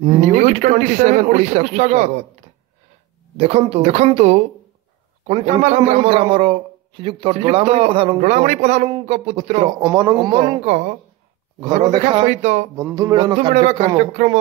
News 27 Odisha को स्वागत। देखंतु कंटामाल ग्रामर श्रीयुक्त डोलामणि प्रधान पुत्र अमन घर देखा सहित बंधु मिलन कार्यक्रम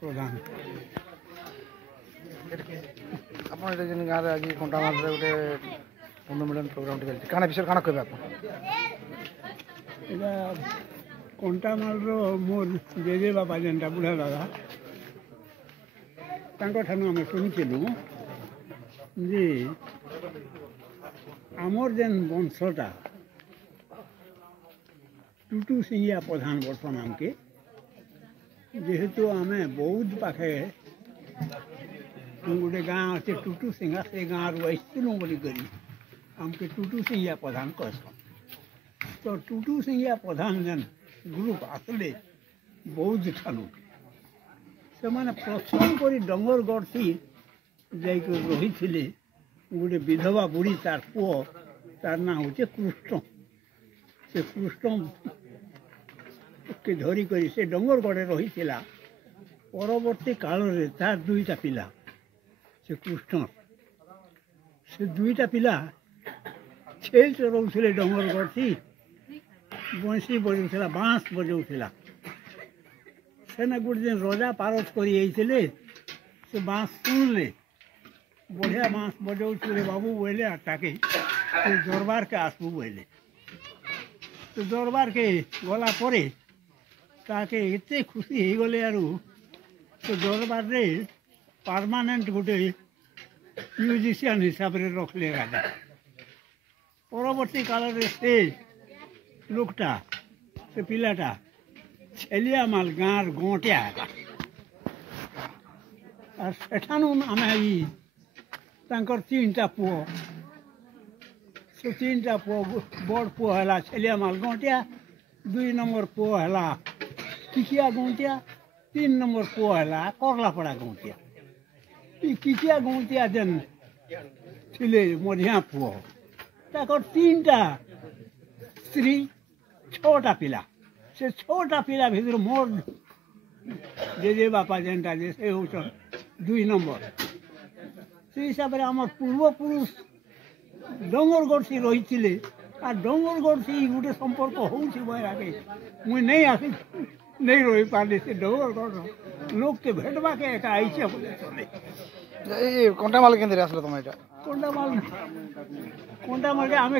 प्रधान ଆପଣ ଏଇଟା ଯେନ୍ ଗାଁରେ ଆଜି କଣ୍ଟାମାଳରେ ଗୋଟେ ଟୁର୍ଣ୍ଣାମେଣ୍ଟ ପ୍ରୋଗ୍ରାମଟେ ଚାଲିଛି କାଣା ବିଷୟରେ କାଣା କହିବେ ଆପଣ? ଏଇଟା କଣ୍ଟାମାଳର ମୋର ଜେଜେ ବାପା ଯେନ୍ଟା ବୁଢ଼ା ଦାଦା ତାଙ୍କଠାରୁ ଆମେ ଶୁଣିଥିଲୁ ଯେ ଆମର ଯେନ୍ ବଂଶଟା ଟୁଟୁ ସିଂହିଆ ପ୍ରଧାନ ବର୍ତ୍ତମାନ ଆମକେ ଯେହେତୁ ଆମେ ବୌଦ୍ଧ ପାଖେ ଗୋଟେ ଗାଁ ଅଛି ଟୁଟୁ ସିଂହା ସେ ଗାଁରୁ ଆସିଥିଲୁ ବୋଲିକରି आमके टूटू सिंहिया प्रधान कहसन। तो टूटू सिंहिया प्रधान जेन ग्रुप आसले बौद्ध ठानु से माने प्रसन्न करी डंगरगढ़ थी जाइक रही थिले गोटे विधवा बुढ़ी तार पुओ तार ना होचे कृष्ण से कृष्ण के धरी करी से डंगरगढ़े रही थिला परवर्ती काल रे तार दुईटा पिला से कृष्ण से दुईटा पिला छेल चराउथिले डंगरगढ़ थी बंसी बजाउथिला बाँस बजाउथिला सेना गोटे दिन रजा पारस करी आइथिले से बाँस सुनले बढ़िया बाँस बजाउथिले बाबू बोले ताके तो दरबार के आसबू बोले तो दरबार के गला परे ताके एते खुशी हो गले आरु तो दरबार रे परमानेंट गोटे म्यूजिशियन हिसाब रे रखले राजा परवर्ती काल रे से लोकटा से पिलाटा छेलिया माल गाँर गोटिया और सेठानु आम तांकर तीनटा पुओ से तीनटा पुओ बड़ पुओ है छेलिया माल गोटिया 2 नंबर पुओ है किकिया गोटिया 3 नंबर पुओ है करलापड़ा गोटिया किकिया गोटिया जेन थिले मझिया पुओ ताकर 3टा स्त्री 6टा पिला से 6टा पिला भीतर मोर जे बापा जेनटा जे से हो 2 नंबर से हिसाब से आम पूर्वपुरुष डंगरगढ़ से रही थे आ डंगरगढ़ से गोटे संपर्क होगे मुई नहीं आसी नहीं रही पारे से डंगरगढ़ लोग के भेटवा के एक आईचे बोले चले कंटामाल के आसलो तुम यहाँ कंटामाल के आम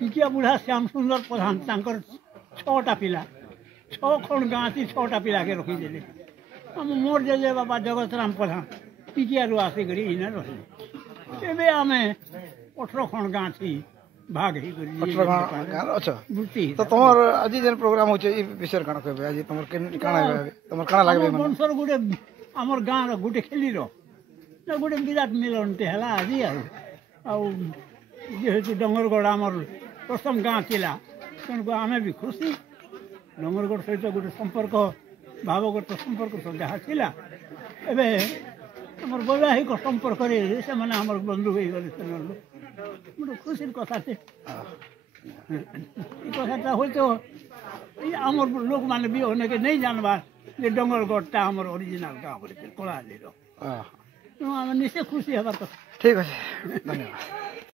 किकिया बुढ़ा श्याम सुंदर प्रधान तांकर 6टा पिला 6 खंड गाँ थी 6टा पिला के रखीदे आम मोर जे बाबा जगत राम प्रधान किकिया आसी करी इना रही एबे आम 18 खंड गाँ थी भाग ही करी अच्छा वृत्ति तो तुमर आज जेन प्रोग्राम होचे ई विषय काना कहबे आज तुमर काना लागबे बंसर गोटे आमर गाँ गोटे खेली गोटे विराट मिलनटे है आज जेहेतु डंगरगढ़ आमर प्रथम गाँ थिला तेणुक आम भी खुशी डंगरगढ़ सहित गोटे संपर्क भावगत संपर्क जहाँ थिला एबे आमर वैवाहिक संपर्क से माने आमर बंधु हो गले गोटे खुशी कथा थे कथा हो तो आमर लोक माने भी होने के नहीं जानबार जे डंगरगढ़ आमर ओरिजिनल गाँव कला आम निश्चय खुशी हबार कथा ठीक है धन्यवाद।